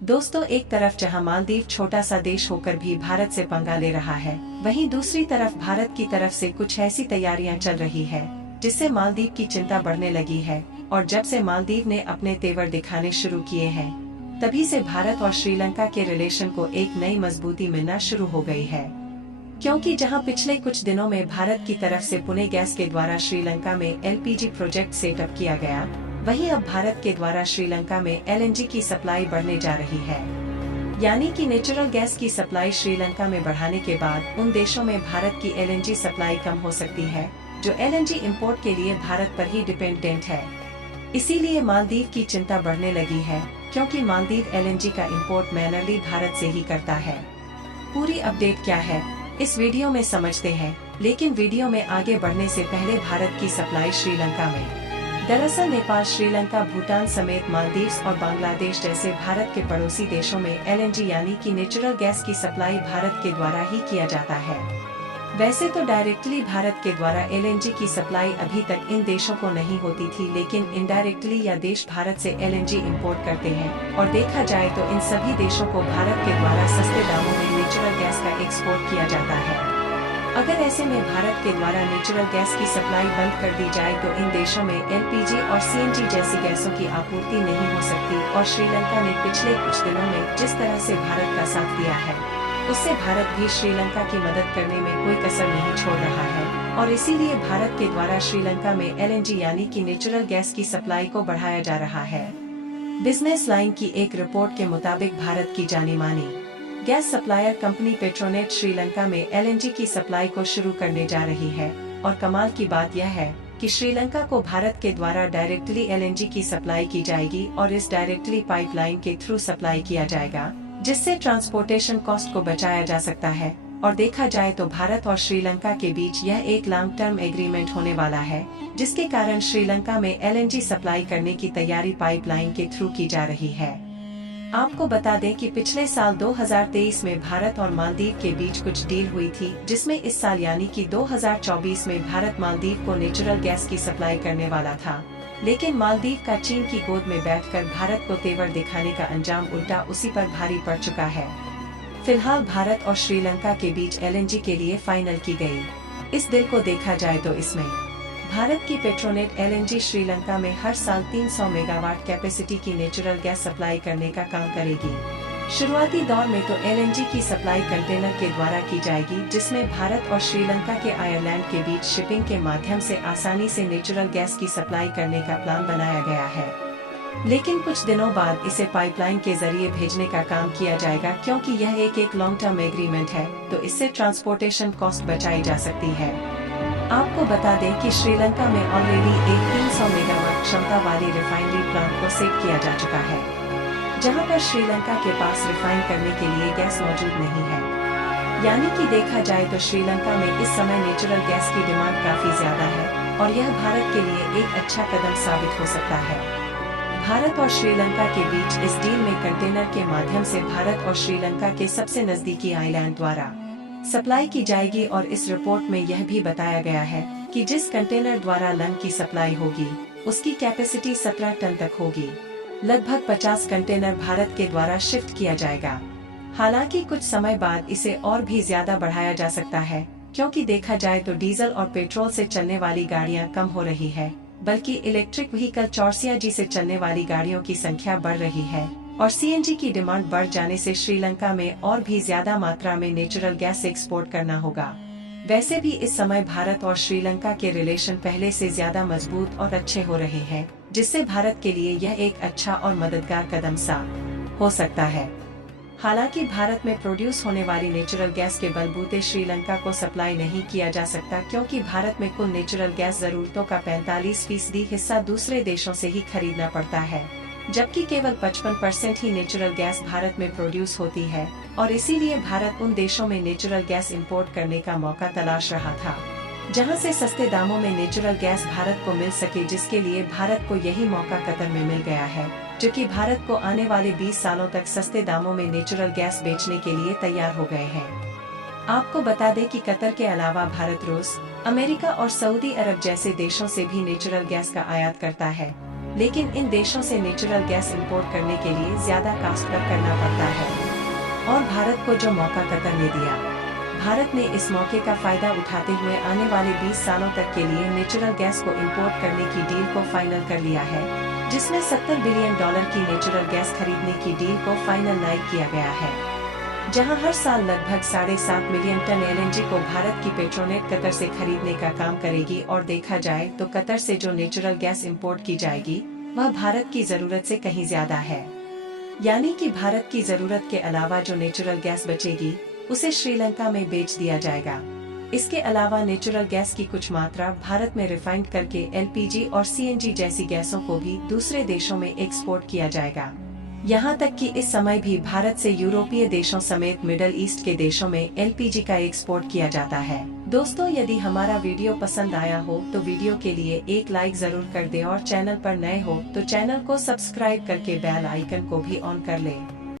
दोस्तों, एक तरफ जहां मालदीव छोटा सा देश होकर भी भारत से पंगा ले रहा है, वहीं दूसरी तरफ भारत की तरफ से कुछ ऐसी तैयारियां चल रही है जिससे मालदीव की चिंता बढ़ने लगी है। और जब से मालदीव ने अपने तेवर दिखाने शुरू किए हैं, तभी से भारत और श्रीलंका के रिलेशन को एक नई मजबूती मिलना शुरू हो गई है। क्योंकि जहां पिछले कुछ दिनों में भारत की तरफ से पुणे गैस के द्वारा श्रीलंका में एलपीजी प्रोजेक्ट सेटअप किया गया, वहीं अब भारत के द्वारा श्रीलंका में एलएनजी की सप्लाई बढ़ने जा रही है। यानी कि नेचुरल गैस की सप्लाई श्रीलंका में बढ़ाने के बाद उन देशों में भारत की एलएनजी सप्लाई कम हो सकती है, जो एलएनजी इंपोर्ट के लिए भारत पर ही डिपेंडेंट है। इसीलिए मालदीव की चिंता बढ़ने लगी है, क्योंकि मालदीव एलएनजी का इंपोर्ट मेनरली भारत से ही करता है। पूरी अपडेट क्या है, इस वीडियो में समझते हैं, लेकिन वीडियो में आगे बढ़ने से पहले भारत की सप्लाई श्रीलंका में। दरअसल नेपाल, श्रीलंका, भूटान समेत मालदीव्स और बांग्लादेश जैसे भारत के पड़ोसी देशों में एलएनजी यानी कि नेचुरल गैस की सप्लाई भारत के द्वारा ही किया जाता है। वैसे तो डायरेक्टली भारत के द्वारा एलएनजी की सप्लाई अभी तक इन देशों को नहीं होती थी, लेकिन इनडायरेक्टली यह देश भारत से एलएनजी इंपोर्ट करते हैं। और देखा जाए तो इन सभी देशों को भारत के द्वारा सस्ते दामों में नेचुरल गैस का एक्सपोर्ट किया जाता है। अगर ऐसे में भारत के द्वारा नेचुरल गैस की सप्लाई बंद कर दी जाए तो इन देशों में एलपीजी और सीएनजी जैसी गैसों की आपूर्ति नहीं हो सकती। और श्रीलंका ने पिछले कुछ दिनों में जिस तरह से भारत का साथ दिया है, उससे भारत भी श्रीलंका की मदद करने में कोई कसर नहीं छोड़ रहा है। और इसीलिए भारत के द्वारा श्रीलंका में एलएनजी यानी कि नेचुरल गैस की सप्लाई को बढ़ाया जा रहा है। बिजनेस लाइन की एक रिपोर्ट के मुताबिक भारत की जानी मानी gas supplier company Petronet Sri Lanka में एलएनजी की सप्लाई को शुरू करने जा रही है। और कमाल की बात यह है कि श्रीलंका को भारत के द्वारा डायरेक्टली एलएनजी की सप्लाई की जाएगी और इस डायरेक्टली पाइपलाइन के थ्रू सप्लाई किया जाएगा, जिससे ट्रांसपोर्टेशन कॉस्ट को बचाया जा सकता है। और देखा जाए तो भारत और श्रीलंका के बीच यह एक लॉन्ग टर्म एग्रीमेंट होने वाला है, जिसके कारण श्रीलंका में एलएनजी सप्लाई करने की तैयारी पाइपलाइन के थ्रू की जा रही है। आपको बता दें कि पिछले साल 2023 में भारत और मालदीव के बीच कुछ डील हुई थी, जिसमें इस साल यानी कि 2024 में भारत मालदीव को नेचुरल गैस की सप्लाई करने वाला था। लेकिन मालदीव का चीन की गोद में बैठकर भारत को तेवर दिखाने का अंजाम उल्टा उसी पर भारी पड़ चुका है। फिलहाल भारत और श्रीलंका के बीच एलएनजी के लिए फाइनल की गई इस डील को देखा जाए तो इसमें भारत की पेट्रोनेट एलएनजी श्रीलंका में हर साल 300 मेगावाट कैपेसिटी की नेचुरल गैस सप्लाई करने का काम करेगी। शुरुआती दौर में तो एलएनजी की सप्लाई कंटेनर के द्वारा की जाएगी, जिसमें भारत और श्रीलंका के आयरलैंड के बीच शिपिंग के माध्यम से आसानी से नेचुरल गैस की सप्लाई करने का प्लान बनाया गया है। लेकिन कुछ दिनों बाद इसे पाइपलाइन के जरिए भेजने का काम किया जाएगा, क्योंकि यह एक लॉन्ग टर्म एग्रीमेंट है, तो इससे ट्रांसपोर्टेशन कॉस्ट बचाई जा सकती है। आपको बता दें कि श्रीलंका में ऑलरेडी एक 300 मेगावाट क्षमता वाली रिफाइनरी प्लांट को सेट किया जा चुका है, जहां पर श्रीलंका के पास रिफाइन करने के लिए गैस मौजूद नहीं है। यानी कि देखा जाए तो श्रीलंका में इस समय नेचुरल गैस की डिमांड काफी ज्यादा है और यह भारत के लिए एक अच्छा कदम साबित हो सकता है। भारत और श्रीलंका के बीच इस डील में कंटेनर के माध्यम से भारत और श्रीलंका के सबसे नजदीकी आइलैंड द्वारा सप्लाई की जाएगी। और इस रिपोर्ट में यह भी बताया गया है कि जिस कंटेनर द्वारा लंग की सप्लाई होगी, उसकी कैपेसिटी 17 टन तक होगी। लगभग 50 कंटेनर भारत के द्वारा शिफ्ट किया जाएगा। हालांकि कुछ समय बाद इसे और भी ज्यादा बढ़ाया जा सकता है, क्योंकि देखा जाए तो डीजल और पेट्रोल से चलने वाली गाड़ियां कम हो रही है, बल्कि इलेक्ट्रिक व्हीकल 4CG से चलने वाली गाड़ियों की संख्या बढ़ रही है। और सीएनजी की डिमांड बढ़ जाने से श्रीलंका में और भी ज्यादा मात्रा में नेचुरल गैस एक्सपोर्ट करना होगा। वैसे भी इस समय भारत और श्रीलंका के रिलेशन पहले से ज्यादा मजबूत और अच्छे हो रहे हैं, जिससे भारत के लिए यह एक अच्छा और मददगार कदम सा हो सकता है। हालांकि भारत में प्रोड्यूस होने वाली नेचुरल गैस के बलबूते श्रीलंका को सप्लाई नहीं किया जा सकता, क्योंकि भारत में कुल नेचुरल गैस जरूरतों का 45% हिस्सा दूसरे देशों से ही खरीदना पड़ता है, जबकि केवल 55% ही नेचुरल गैस भारत में प्रोड्यूस होती है। और इसीलिए भारत उन देशों में नेचुरल गैस इंपोर्ट करने का मौका तलाश रहा था, जहां से सस्ते दामों में नेचुरल गैस भारत को मिल सके, जिसके लिए भारत को यही मौका कतर में मिल गया है, जो कि भारत को आने वाले 20 सालों तक सस्ते दामों में नेचुरल गैस बेचने के लिए तैयार हो गए हैं। आपको बता दें कि कतर के अलावा भारत रूस, अमेरिका और सऊदी अरब जैसे देशों से भी नेचुरल गैस का आयात करता है। लेकिन इन देशों से नेचुरल गैस इंपोर्ट करने के लिए ज्यादा कास्ट पर करना पड़ता है। और भारत को जो मौका कतर ने दिया, भारत ने इस मौके का फायदा उठाते हुए आने वाले 20 सालों तक के लिए नेचुरल गैस को इंपोर्ट करने की डील को फाइनल कर लिया है, जिसमें $70 बिलियन की नेचुरल गैस खरीदने की डील को फाइनलाइज किया गया है, जहां हर साल लगभग 7.5 मिलियन टन एलएनजी को भारत की पेट्रोनेट कतर से खरीदने का काम करेगी। और देखा जाए तो कतर से जो नेचुरल गैस इंपोर्ट की जाएगी वह भारत की जरूरत से कहीं ज्यादा है, यानी कि भारत की जरूरत के अलावा जो नेचुरल गैस बचेगी उसे श्रीलंका में बेच दिया जाएगा। इसके अलावा नेचुरल गैस की कुछ मात्रा भारत में रिफाइंड करके एलपीजी और सीएनजी जैसी गैसों को भी दूसरे देशों में एक्सपोर्ट किया जाएगा। यहाँ तक कि इस समय भी भारत से यूरोपीय देशों समेत मिडल ईस्ट के देशों में एलपीजी का एक्सपोर्ट किया जाता है। दोस्तों, यदि हमारा वीडियो पसंद आया हो तो वीडियो के लिए एक लाइक जरूर कर दे और चैनल पर नए हो तो चैनल को सब्सक्राइब करके बेल आइकन को भी ऑन कर ले।